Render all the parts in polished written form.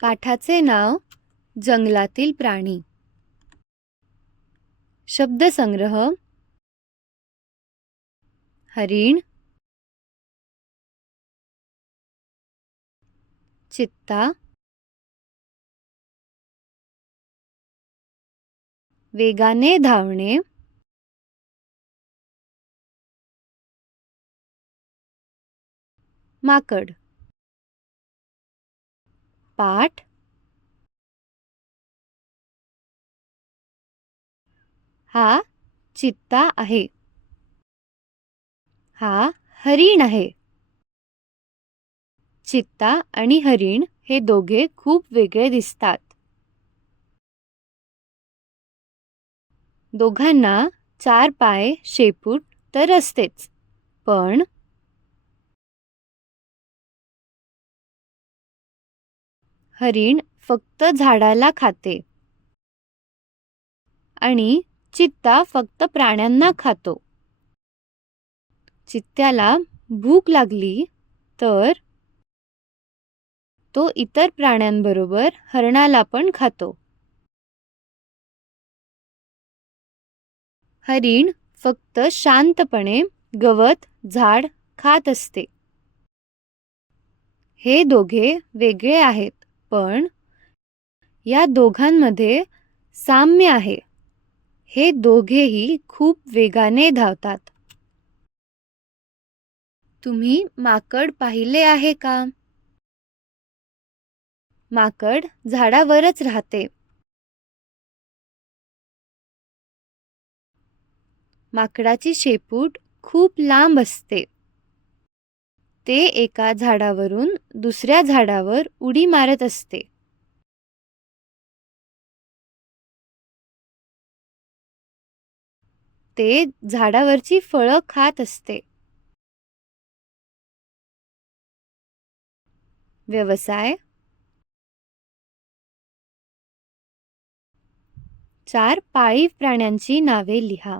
पाठाचे नाव जंगलातील प्राणी. शब्दसंग्रह: हरिण, चित्ता, वेगाने धावणे, माकड, पाठ, हा चित्ता आहे, हा हरिण आहे. चित्ता आणि हरिण हे दोघे खूप वेगळे दिसतात. दोघांना 4 पाय, शेपूट तर असतेच, पण हरिण फक्त झाडाला खाते आणि चित्ता फक्त प्राण्यांना खातो. चित्त्याला भूक लागली तर तो इतर प्राण्यांबरोबर हरणाला पण खातो. हरिण फक्त शांतपणे गवत, झाड खात असते. हे दोघे वेगळे आहेत, पण या दोघांमध्ये साम्य आहे. हे दोघेही खूप वेगाने धावतात. तुम्ही माकड पाहिले आहे का? माकड झाडावरच राहते. माकडाची शेपूट खूप लांब असते. ते एका झाडावरून दुसऱ्या झाडावर उडी मारत असते. ते झाडावरची फळं खात असते. व्यवसाय: 4 पाळीव प्राण्यांची नावे लिहा.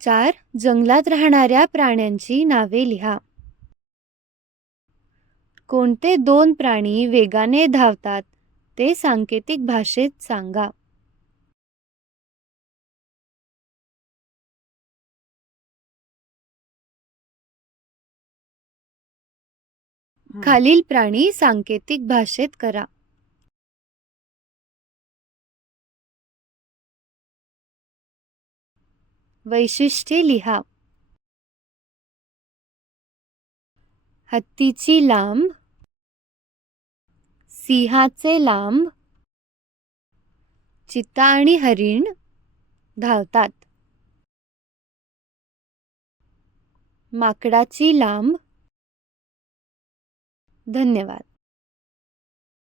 4 जंगलात राहणाऱ्या प्राण्यांची नावे लिहा. कोणते 2 प्राणी वेगाने धावतात ते सांकेतिक भाषेत सांगा. खालील प्राणी सांकेतिक भाषेत करा. वैशिष्ट्ये लिहा. हत्तीची लांब, सिंहाचे लांब, चित्ता आणि हरिण धावतात. माकडाची लांब. धन्यवाद.